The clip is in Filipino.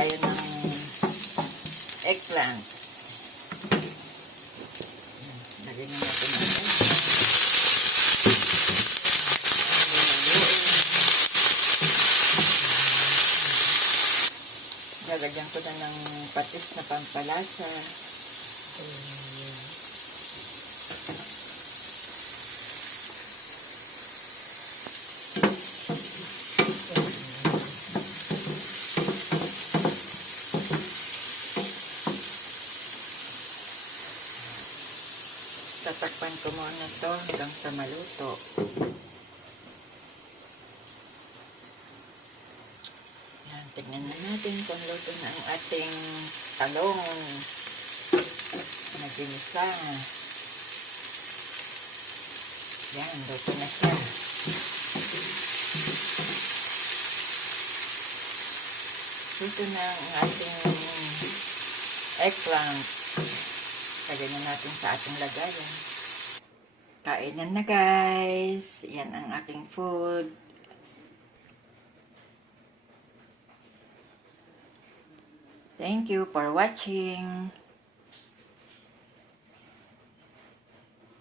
tayo ng eggplant. Lagyan na natin ng eggplant. Lalagyan ko na ng patis na pampalasa. Tatakpan ko muna ito hanggang sa maluto. Yan, tignan na natin kung luto na ang ating talong na ginisa. Yan, luto na siya. Luto na ang ating eggplant. Lagyan na natin sa ating lagayan. Kainan na guys. Yan ang ating food. Thank you for watching.